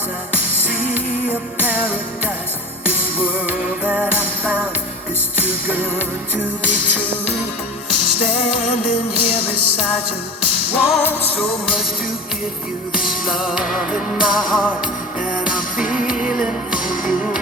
eyes I see a paradise. This world that I found is too good to be true. Standing here beside you, want so much to give you this love in my heart that I'm feeling for you.